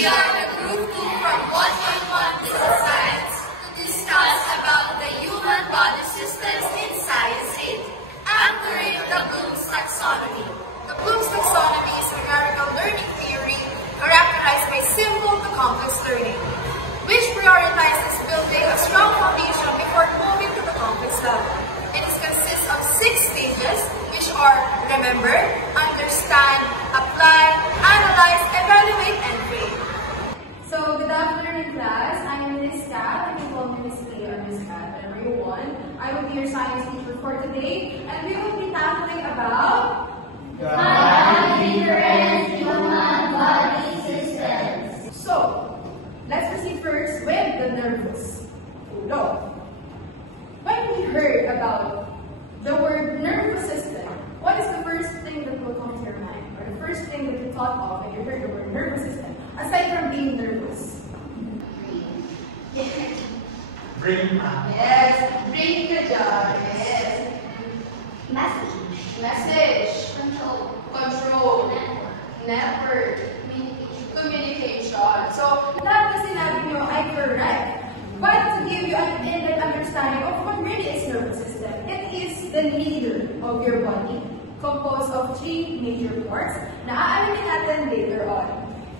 We are the group 2 from 1.1 Business Science to discuss about the human body systems in Science 8, anchoring the Bloom's Taxonomy. The Bloom's Taxonomy is a numerical learning theory characterized by simple to complex learning, which prioritizes building a strong foundation before moving to the complex level. It consists of 6 stages, which are remember, understand, apply, analyze, evaluate, and grade. So, good afternoon, class. I'm Miss Kat. You can call me Miss K or Miss Kat, whatever you want. I will be your science teacher for today, and we will be tackling about different human body systems. So, let's proceed first with the nervous flow. When we heard about the word nervous system, what is the first thing that will come to your mind? Or the first thing that you thought of when you heard the word nervous system, aside from being nervous? Brain. Yes, brain ka dyan. Yes. Message. Control. Network. Communication. So, Lahat na sinabi nyo ay correct. But to give you an in-depth understanding of what really is nervous system, it is the leader of your body, composed of 3 major parts na aalamin natin later on.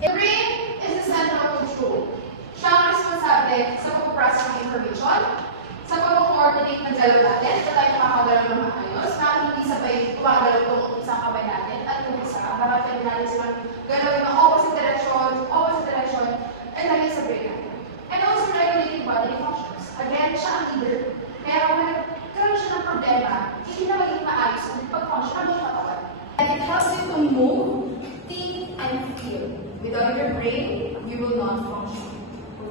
the brain is the center of control. Siya ang responsable sa pag-process ng information, sa pag-coordinate ng galaw natin, sa tayo makakagalaw ng maayos, na hindi sabay gumagalaw itong isang kamay natin at yung isa, dapat pwede natin silang galawin ng opposite direction, and lagyan sa brain natin. And also regulating bodily functions. Again, siya ang leader. Pero kung nagkaroon siya ng problema, hindi na maging maayos ang pag-function ng iyong katawan. And it helps you to move, think, and feel. Without your brain, you will not function.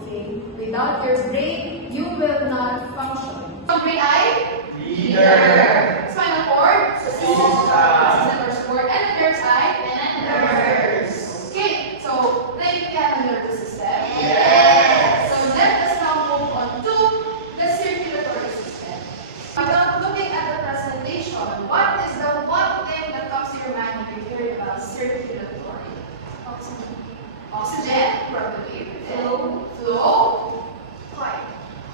Okay? Without your brain, you will not function. So, brain eye? Leader. Spinal cord? System. Nervous cord. And the nerves eye? Nerves. Okay, so, then we have the nervous system. Yes. So, let us now move on to the circulatory system. Without looking at the presentation, what is the one thing that comes to your mind when you hear about circulatory? Oxygen, probably. Flow. Heart.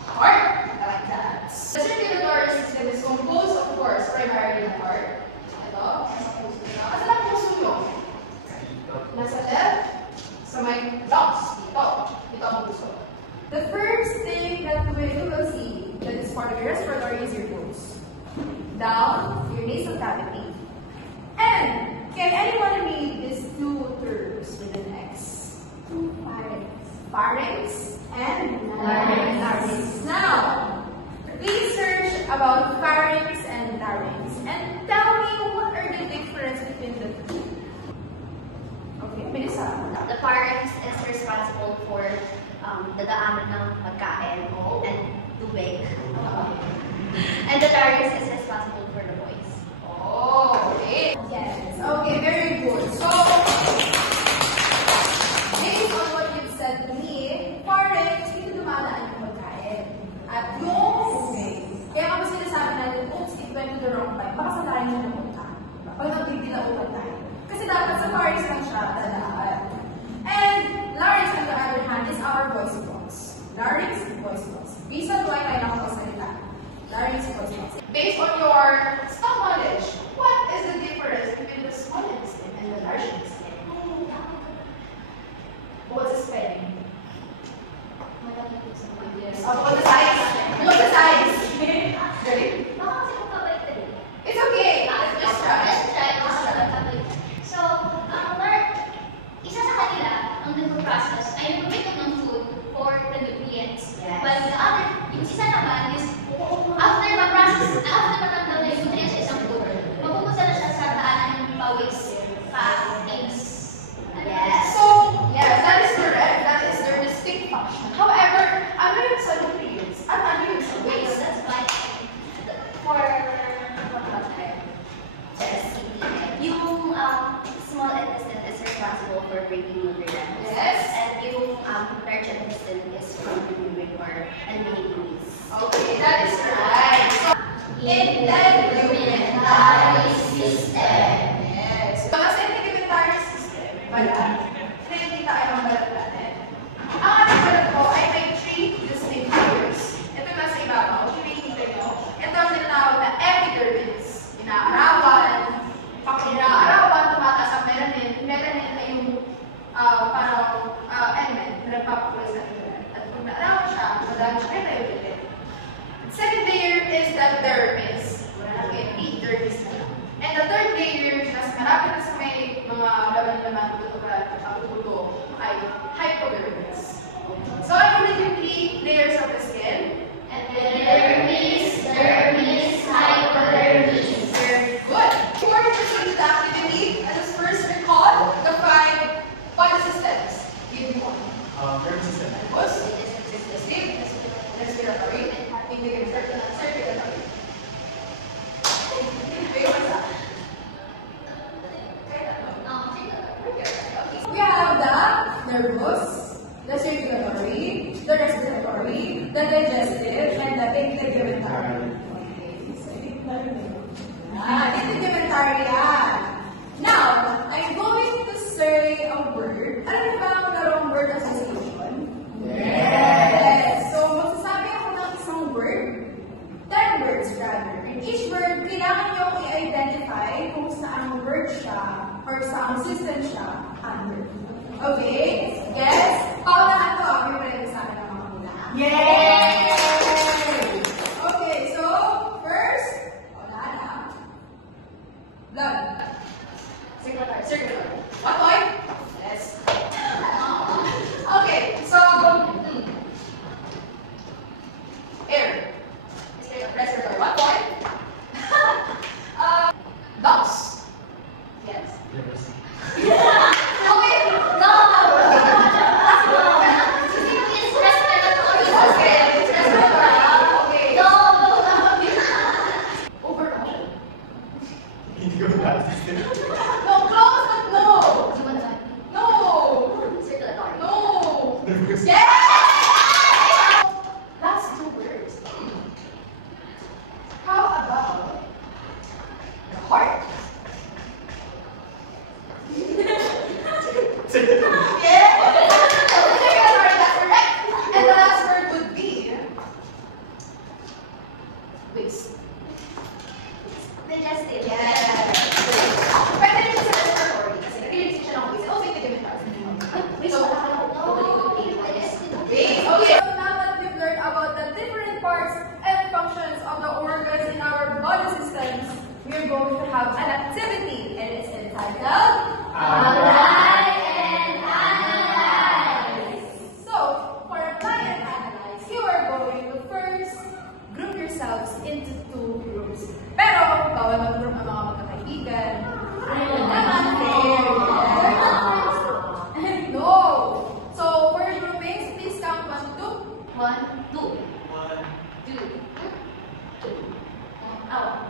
I like that. The circulatory system is composed, of course, primarily of heart. Ito. Asan ang puso nyo? Nasa left. Sa may lungs. Dito ang puso. The first thing that you will see that is part of your respiratory is your nose. Down, your nasal cavity. And can anyone read these 2 terms with an X? Pharynx and larynx. Now, please search about pharynx and larynx and tell me what are the difference between the 2. Okay, Melissa. The pharynx is responsible for dadaanan ng pagkain and tubig. And the larynx is responsible for the voice. Oh, okay. Yes. Okay, very good. So, based on what you've said to me, pharynx, dito dumadaan yung pagkain. At yung tubig. Kaya kapag sinasabi natin, oops, it went to the wrong time, baka sa larynx yung napunta. Pag nagbibilautan tayo. Kasi dapat sa pharynx lang siya dadaan. And larynx, on the other hand, is our voice box. Larynx, voice box. Reason why tayo nakakasalita. Larynx, voice box. Based on your stock knowledge, what is the difference between the small intestine and the large intestine? What's the spelling? Yes. What's the size? What's the size? Ready? It's okay. Let's try. So, isa sa kanila, ang nag-process ay nag-make ng food for the nutrients. Yes. While the other, yung isa naman is, after ma-process, after matanggal na yung nutrients sa isang food, mapupunta na siya sa daanan ng pawis, fats. Yes. So, yes, that is correct. That is their distinct function. However, ano yung sa nutrients? Ano yung sa waste? That's why, for yung small intestine is responsible for breaking nutrients. Yes. And yung large intestine is for removing and making release. Okay, that is right. So, Integumentary system. yes. So, as integumentary system, balat. Nakikita kayo ng balat natin. parang element na nagpapakulay sa internet. At kung naarawan siya, madami siya kayo ulit. Second layer is the dermis. Again, dermis na lang. And the third layer, mas malapit na sa may mga laman-laman tuto ay hypodermis. So I will give you 3 layers of the skin. Epidermis, dermis, hypodermis. Very good. Before we proceed to the activity, let us first recall the 5 body systems. Give me one. Nervous system. First, digestive, respiratory, circulatory. We have the nervous, the circulatory, the respiratory, the digestive, and the integumentary. Integumentary yan. Now, I'm going to say a word. Alam niyo ba ang larong word association? Yes! So, magsasabi ako ng isang word, 10 words rather. In each word, kailangan niyo i-identify kung saan word siya or saan system siya under. Okay? Yes? Paunahan ko, you're ready sa akin ng mga mula. Yay! Okay, so, first, paunahan na. Blood. Circulatory. 1 point? Yes. Okay, so, air. Respiratory. 1 point. Lungs. Yes. Okay. No! It's respiratory. Okay, it's respiratory. Okay. No! Overall. Integumentary system. No, close, but no. No. Circulatory. No. Nervous. Yes! Last 2 words. How about the heart? Yeah! Circulatory, that's correct. And the last word would be waste. Digestive. Yes. Pwede rin siya sa respiratory kasi nag-release siya ng waste. Also, integumentary. So, waste. Okay. So now that we've learned about the different parts and functions of the organs in our body systems, we are going to have an activity, and it's entitled Apply and analyze. So, for apply and analyze, you are going to first group yourselves into 2 groups. Pero, bawal mag-group ang mga magkakaibigan. Ayun naman, fair. No! So, for groupings, please count 1 to 2. 1, 2. 2. Oh.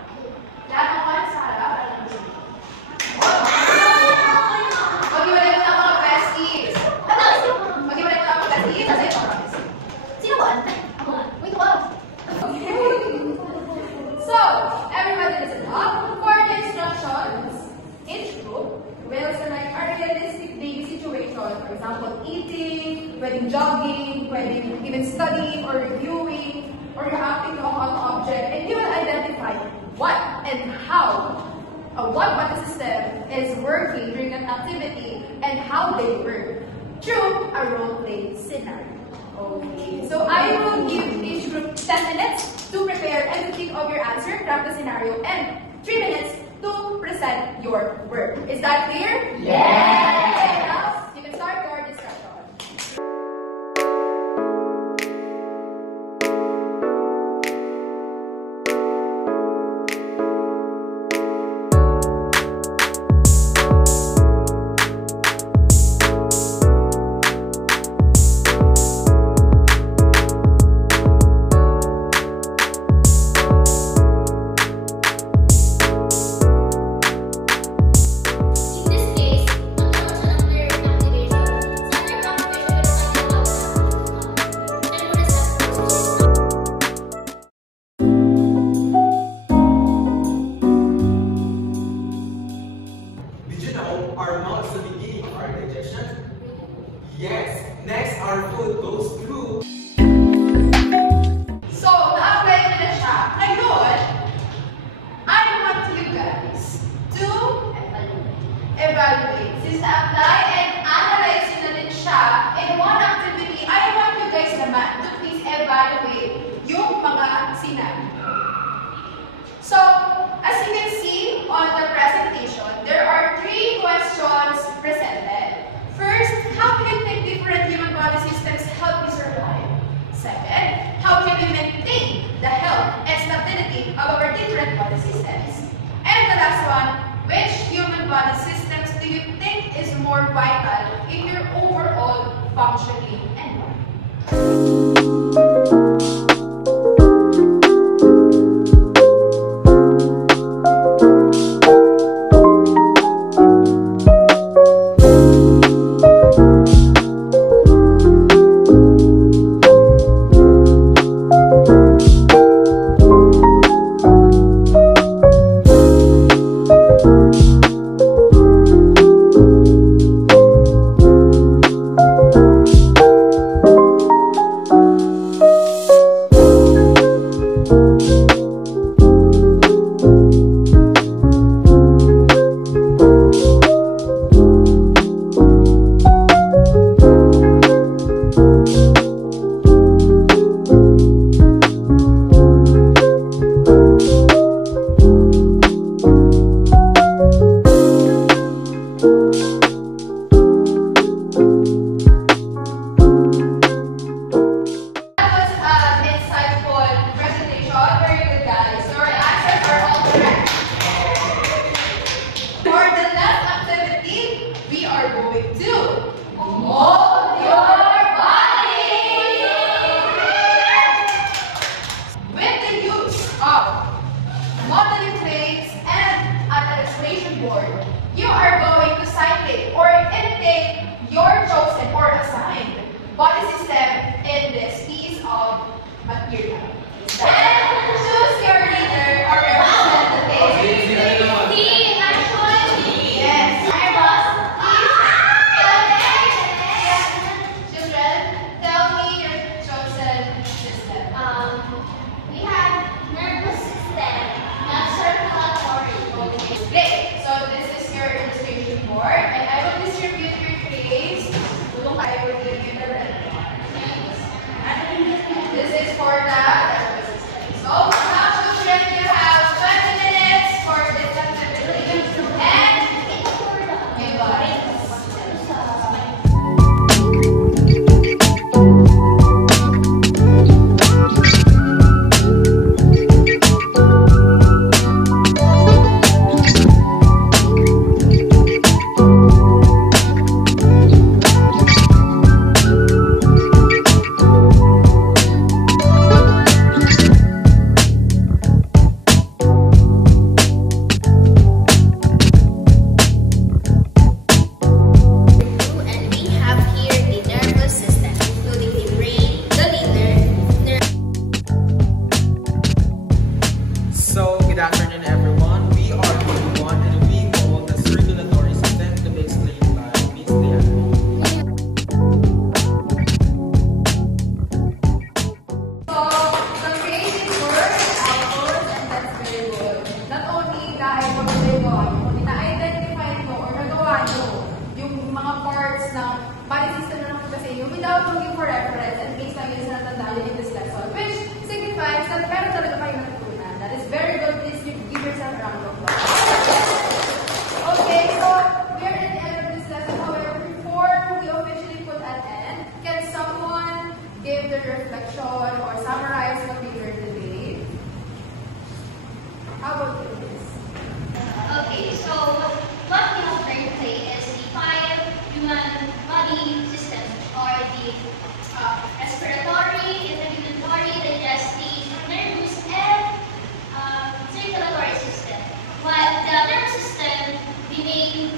Lahat ng one sa harap. Mag-iwalay mo na ang mga besties. Mag-iwalay mo na ang mga besties. Kasi ito, promise. Sino ba? Ako nga. Wait, wow. So, everybody listen up. For the instructions, each group will select a realistic daily situation. For example, eating, pwedeng jogging, pwedeng even studying or reviewing, or you're acting on an object, and you will identify what and how what body system is working during that activity and how they work through a role-play scenario. Okay, so I will give each group 10 minutes to prepare and to think of your answer, craft the scenario, and 3 minutes to present your work. Is that clear? Yes! Okay, now you can start your discussion. Our mouth is the beginning of our digestion. Yes. Next, our food goes through. So, na-apply ko na siya. Ngayon, I want you guys to evaluate. Since na-apply and analyze questions presented. First, how can we make different human body systems help me survive? Second, how can we maintain the health and stability of our different body systems? And the last one, which human body systems do you think is more vital in your overall functioning and life? You are going to citate or imitate your chosen or assigned body system in this piece of material. Then choose your leader or representative. Yes. Children, tell me your chosen system. We have nervous system, not circulatory. Okay, great. So this is your illustration board, and I will distribute your case. I will give you the red one. This is for the nervous system. So now, children, you have 20 minutes for this activity, and you got it. So, good afternoon everyone. We are Unit 1 and we know the circulatory system to be explained by Ms. Diana. So, the creative work, output, and that's very good. Not only dahil pag-gawa nyo, na-identify nyo or nagawa nyo yung mga parts ng body system na napunta sa inyo without looking for reference and case lang yun sa natandaan in this lesson, which signifies that meron talaga kayo natutunan. That is very good. Please give yourself a round of applause. Okay, so we are at the end of this lesson. However, before we officially put an end, can someone give the reflection or summarize what we learned today? How about you, Liz? Okay, so what we have learned today is the 5 human body systems, or the respiratory, integumentary, digestive, nervous, and circulatory system. While the nervous system, the main